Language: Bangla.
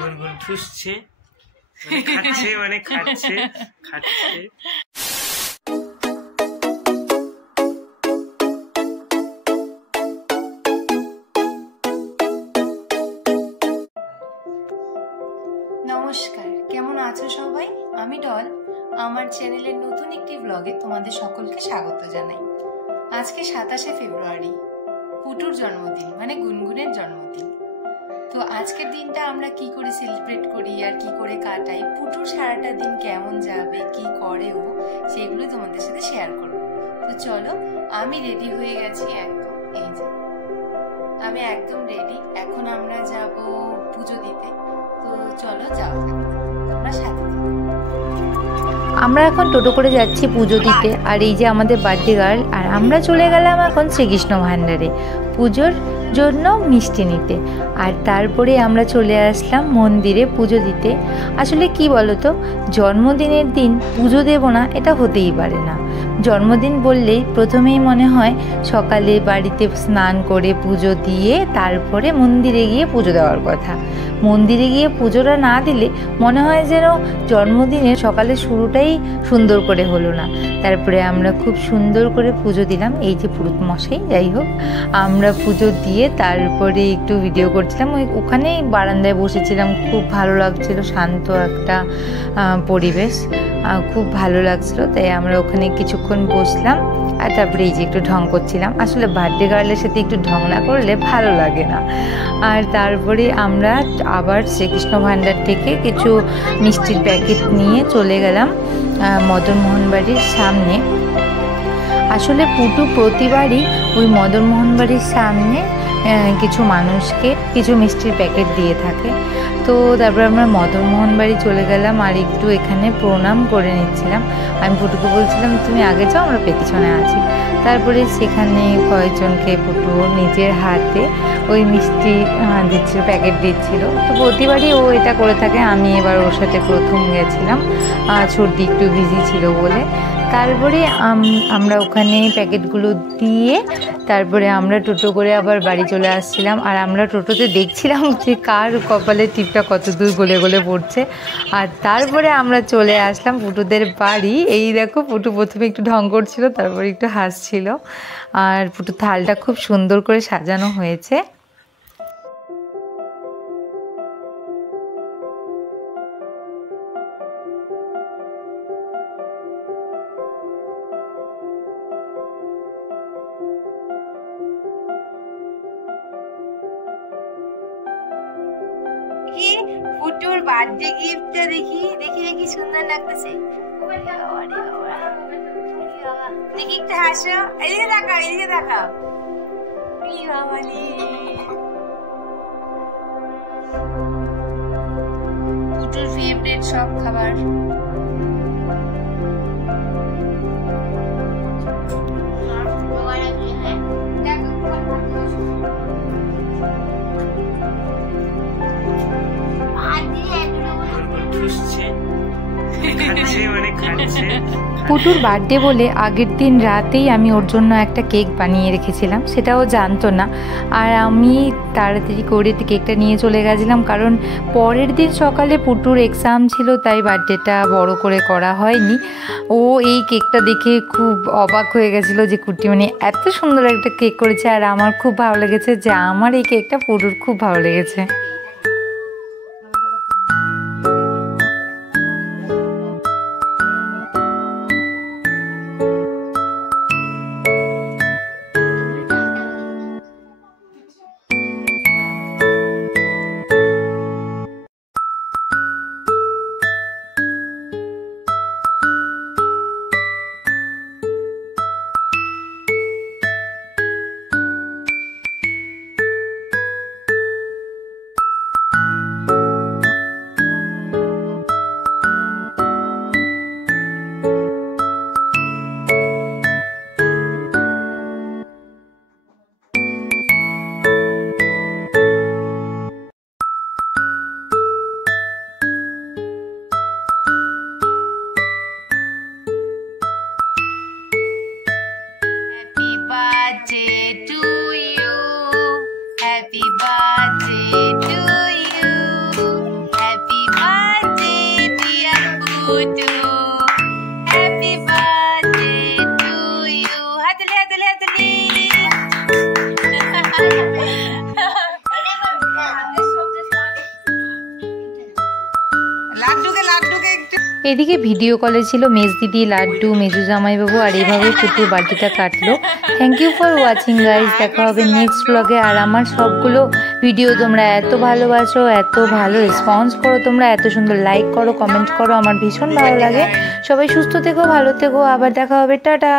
গুনগুন ঠুসছে, খাচ্ছে, মানে খাচ্ছে খাচ্ছে। নমস্কার, কেমন আছো সবাই? আমি ডল। আমার চ্যানেলের নতুন একটি ব্লগে তোমাদের সকলকে স্বাগত জানাই। আজকে 27শে ফেব্রুয়ারি, পুটুর জন্মদিন, মানে গুনগুনের জন্মদিন। তো আজকের দিনটা আমরা কি করে সেলিব্রেট করি আর কি করে কাটাই, পুটুর সারাটা দিন কেমন যাবে, কি করে ও, সেগুলো তোমাদের সাথে শেয়ার করব। তো চলো, আমি রেডি হয়ে গেছি একদম। এই যে আমি একদম রেডি। এখন আমরা যাব পুজো দিতে। তো চলো যাও, তোমরা সাথে। আমরা এখন টোটো করে যাচ্ছি পুজো দিতে। আর এই যে আমাদের বার্থডে গার্ল, আর আমরা চলে গেলাম এখন শ্রীকৃষ্ণ ভান্ডারে পুজোর জন্য মিষ্টি নিতে। আর তারপরে আমরা চলে আসলাম মন্দিরে পুজো দিতে। আসলে কি বলতো, জন্মদিনের দিন পুজো দেব না, এটা হতেই পারে না। জন্মদিন বললেই প্রথমেই মনে হয় সকালে বাড়িতে স্নান করে পুজো দিয়ে তারপরে মন্দিরে গিয়ে পুজো দেওয়ার কথা। মন্দিরে গিয়ে পুজোটা না দিলে মনে হয় যেন জন্মদিনের সকালে শুরুটাই সুন্দর করে হলো না। তারপরে আমরা খুব সুন্দর করে পুজো দিলাম। এই যে পুরোহিত মশাই, যাই হোক, আমরা পুজো দিয়ে তারপরে একটু ভিডিও করছিলাম। ওখানেই বারান্দায় বসেছিলাম, খুব ভালো লাগছিল, শান্ত একটা পরিবেশ, খুব ভালো লাগছিল। তাই আমরা ওখানে কিছুক্ষণ বসলাম। আর তারপরে এই যে একটু ঢং করছিলাম। আসলে বার্থডে গার্লের সাথে একটু ঢং না করলে ভালো লাগে না। আর তারপরে আমরা আবার শ্রীকৃষ্ণ ভান্ডার থেকে কিছু মিষ্টির প্যাকেট নিয়ে চলে গেলাম মদনমোহন বাড়ির সামনে। আসলে পুটু প্রতিবারই ওই মদনমোহন বাড়ির সামনে কিছু মানুষকে কিছু মিষ্টির প্যাকেট দিয়ে থাকে। তো তারপরে আমরা মদনমোহন বাড়ি চলে গেলাম আর একটু এখানে প্রণাম করে নিচ্ছিলাম। আমি পুটুকে বলছিলাম তুমি আগে যাও, আমরা পেছনে আছি। তারপরে সেখানে কয়েকজনকে পুটু নিজের হাতে ওই মিষ্টি দিচ্ছিল, প্যাকেট দিচ্ছিল। তো প্রতিবারই ও এটা করে থাকে। আমি এবার ওর সাথে প্রথম গেছিলাম, ছোট্টি একটু বিজি ছিল বলে। তারপরে আমরা ওখানে প্যাকেটগুলো দিয়ে তারপরে আমরা টোটো করে আবার বাড়ি চলে আসছিলাম। আর আমরা টোটোতে দেখছিলাম যে কার কপালে টিপটা কত দূর গলে গলে পড়ছে। আর তারপরে আমরা চলে আসলাম পুটুদের বাড়ি। এই দেখো, পুটু প্রথমে একটু ঢং করছিল, তারপরে একটু হাসছিল। আর পুটুর থালটা খুব সুন্দর করে সাজানো হয়েছে। পুটুর বার্থডে গিফটটা দেখি দেখি দেখি, সুন্দর লাগতেছে। দেখি একটু হাসো, এদিকে তাকাও, এদিকে তাকাও। পুটুর ফেভারিট সব খাবার। পুটুর বার্থডে বলে আগের দিন রাতেই আমি ওর জন্য একটা কেক বানিয়ে রেখেছিলাম, সেটাও জানতো না। আর আমি তাড়াতাড়ি করে কেকটা নিয়ে চলে গেছিলাম, কারণ পরের দিন সকালে পুটুর এক্সাম ছিল, তাই বার্থডেটা বড় করে করা হয়নি। ও এই কেকটা দেখে খুব অবাক হয়ে গেছিলো যে কুটিমণি এত সুন্দর একটা কেক করেছে। আর আমার খুব ভালো লেগেছে যে আমার এই কেকটা পুটুর খুব ভালো লেগেছে। এদিকে ভিডিও কলে ছিল মেজ দিদি, লাড্ডু, মেজু জামাইবাবু, আর এইভাবে পুটুর বার্থডেটা কাটলো। Thank you for watching guys. দেখা হবে নেক্সট ব্লগে। আর আমার সবগুলো ভিডিও তোমরা এত ভালোবাসো, এত ভালো রেসপন্স করো, তোমরা এত সুন্দর লাইক করো, কমেন্ট করো, আমার ভীষণ ভালো লাগে। সবাই সুস্থ থেকো, ভালো থেকো, আবার দেখা হবে, টাটা।